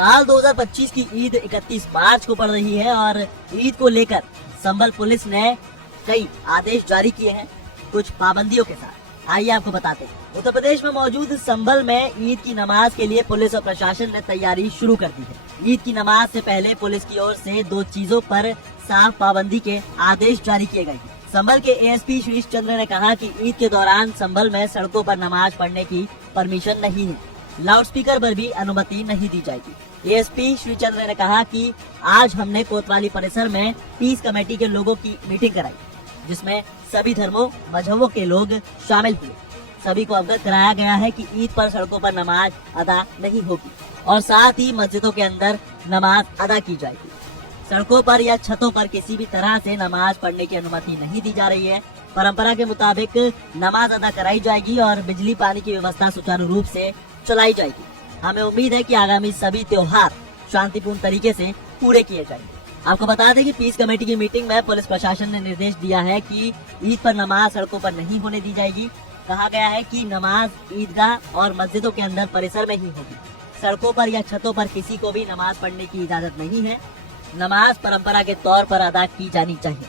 साल 2025 की ईद 31 मार्च को पड़ रही है और ईद को लेकर संभल पुलिस ने कई आदेश जारी किए हैं कुछ पाबंदियों के साथ। आइए आपको बताते हैं। उत्तर प्रदेश में मौजूद संभल में ईद की नमाज के लिए पुलिस और प्रशासन ने तैयारी शुरू कर दी है। ईद की नमाज से पहले पुलिस की ओर से 2 चीजों पर साफ पाबंदी के आदेश जारी किए गए हैं। संभल के एएसपी श्री चंद्र ने कहा कि ईद के दौरान संभल में सड़कों पर नमाज पढ़ने की परमिशन नहीं है, लाउडस्पीकर पर भी अनुमति नहीं दी जाएगी। एएसपी श्री चंद्र ने कहा कि आज हमने कोतवाली परिसर में पीस कमेटी के लोगों की मीटिंग कराई, जिसमें सभी धर्मों मजहबों के लोग शामिल हुए। सभी को अवगत कराया गया है कि ईद पर सड़कों पर नमाज अदा नहीं होगी और साथ ही मस्जिदों के अंदर नमाज अदा की जाएगी। सड़कों पर या छतों पर किसी भी तरह से नमाज पढ़ने की अनुमति नहीं दी जा रही है। परंपरा के मुताबिक नमाज अदा कराई जाएगी और बिजली पानी की व्यवस्था सुचारू रूप से चलाई जाएगी। हमें उम्मीद है कि आगामी सभी त्योहार शांतिपूर्ण तरीके से पूरे किए जाएंगे। आपको बता दें कि पीस कमेटी की मीटिंग में पुलिस प्रशासन ने निर्देश दिया है कि ईद पर नमाज सड़कों पर नहीं होने दी जाएगी। कहा गया है कि नमाज ईदगाह और मस्जिदों के अंदर परिसर में ही होगी। सड़कों पर या छतों पर किसी को भी नमाज पढ़ने की इजाजत नहीं है। नमाज परंपरा के तौर पर अदा की जानी चाहिए।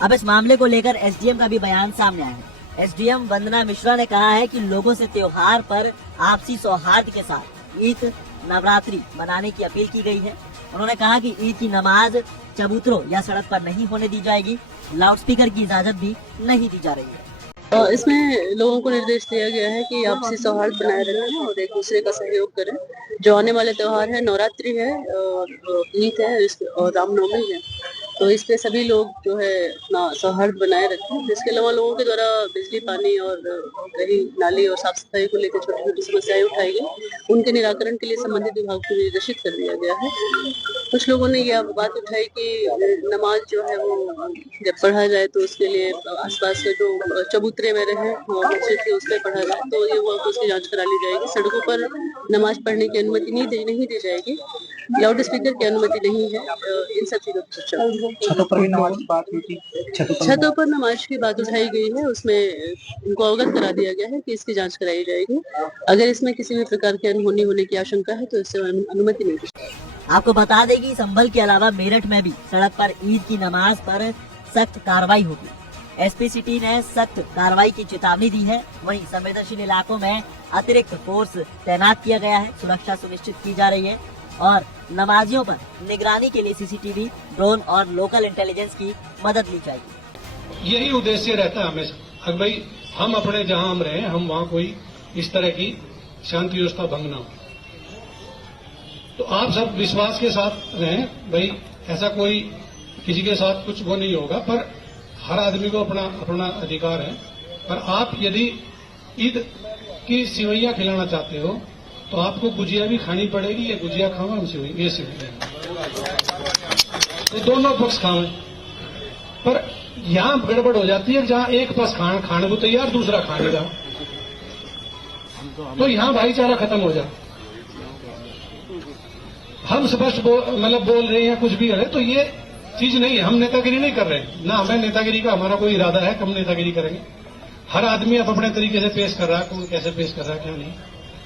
अब इस मामले को लेकर एसडीएम का भी बयान सामने आया है। एसडीएम वंदना मिश्रा ने कहा है कि लोगों से त्योहार पर आपसी सौहार्द के साथ ईद नवरात्रि मनाने की अपील की गई है। उन्होंने कहा कि ईद की नमाज चबूतरों या सड़क पर नहीं होने दी जाएगी। लाउडस्पीकर की इजाजत भी नहीं दी जा रही है। इसमें लोगों को निर्देश दिया गया है कि आपसी सौहार्द बनाए रखें और एक दूसरे का सहयोग करें। जो आने वाले त्योहार है, नवरात्रि है और ईद है और रामनवमी है, तो इस पे सभी लोग जो है अपना सौहार्द बनाए रखें। इसके अलावा लोगों के द्वारा बिजली पानी और गली नाली और साफ सफाई को लेकर छोटी छोटी समस्याएं उठाई गई, उनके निराकरण के लिए संबंधित विभाग को निर्देशित कर दिया गया है। कुछ लोगों ने यह बात उठाई कि नमाज जो है वो जब पढ़ा जाए तो उसके लिए आसपास के जो चबूतरे में रहे और मस्जिद के उस पर पढ़ा जाए तो ये वो उसकी जांच करा ली जाएगी। सड़कों पर नमाज पढ़ने की अनुमति नहीं दी जाएगी। लाउड स्पीकर की अनुमति नहीं है। इन सब चीजों पर छतों पर भी नमाज की बात हुई थी। छतों पर नमाज की बात उठाई गई है। उसमें उनको अवगत करा दिया गया है कि इसकी जांच कराई जाएगी। अगर इसमें किसी भी प्रकार की अनहोनी होने की आशंका है तो इससे अनुमति नहीं दी। आपको बता दें कि संभल के अलावा मेरठ में भी सड़क पर ईद की नमाज पर सख्त कार्रवाई होगी। एसपी सिटी ने सख्त कार्रवाई की चेतावनी दी है। वहीं संवेदनशील इलाकों में अतिरिक्त फोर्स तैनात किया गया है। सुरक्षा सुनिश्चित की जा रही है और नमाजियों पर निगरानी के लिए सीसीटीवी, ड्रोन और लोकल इंटेलिजेंस की मदद ली जाएगी। यही उद्देश्य रहता है हमेशा। अगर भाई हम अपने जहां हम रहे हम वहां कोई इस तरह की शांति व्यवस्था भंग ना हो, तो आप सब विश्वास के साथ रहें। भाई ऐसा कोई किसी के साथ कुछ वो नहीं होगा, पर हर आदमी को अपना अपना अधिकार है। पर आप यदि ईद की सिवैयां खिलाना चाहते हो तो आपको गुजिया भी खानी पड़ेगी। ये गुजिया खाओ हम ये सिवैया, तो दोनों पक्ष खाओ। पर यहां गड़बड़ हो जाती है जहां एक पक्ष खाने को तैयार, दूसरा खाने का, तो यहां भाईचारा खत्म हो जाता। हम स्पष्ट बोल रहे हैं कुछ भी है, तो ये चीज नहीं है। हम नेतागिरी नहीं कर रहे हैं, ना हमें नेतागिरी का हमारा कोई इरादा है। हम नेतागिरी करेंगे। हर आदमी अब अपने तरीके से पेश कर रहा है, कौन कैसे पेश कर रहा है क्या नहीं।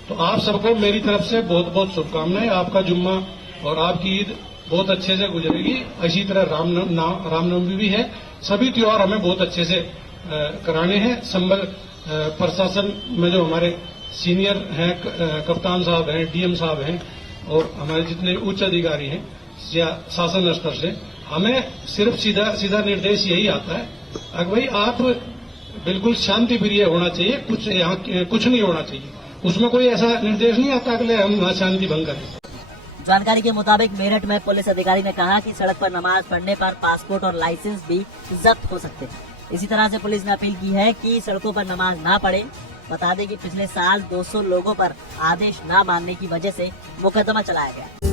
तो आप सबको मेरी तरफ से बहुत बहुत शुभकामनाएं। आपका जुम्मा और आपकी ईद बहुत अच्छे से गुजरेगी। इसी तरह रामनवमी भी है। सभी त्योहार हमें बहुत अच्छे से कराने हैं। संभल प्रशासन में जो हमारे सीनियर हैं, कप्तान साहब हैं, डीएम साहब हैं और हमारे जितने उच्च अधिकारी हैं या शासन स्तर से, हमें सिर्फ सीधा निर्देश यही आता है अगर भाई आप बिल्कुल शांति प्रिय होना चाहिए, कुछ यहाँ कुछ नहीं होना चाहिए। उसमें कोई ऐसा निर्देश नहीं आता कि हम शांति भंग करें। जानकारी के मुताबिक मेरठ में पुलिस अधिकारी ने कहा कि सड़क पर नमाज पढ़ने पर पासपोर्ट और लाइसेंस भी जब्त हो सकते हैं। इसी तरह से पुलिस ने अपील की है कि सड़कों पर नमाज ना पढ़े। बता दें कि पिछले साल 200 लोगों पर आदेश न मानने की वजह से मुकदमा चलाया गया।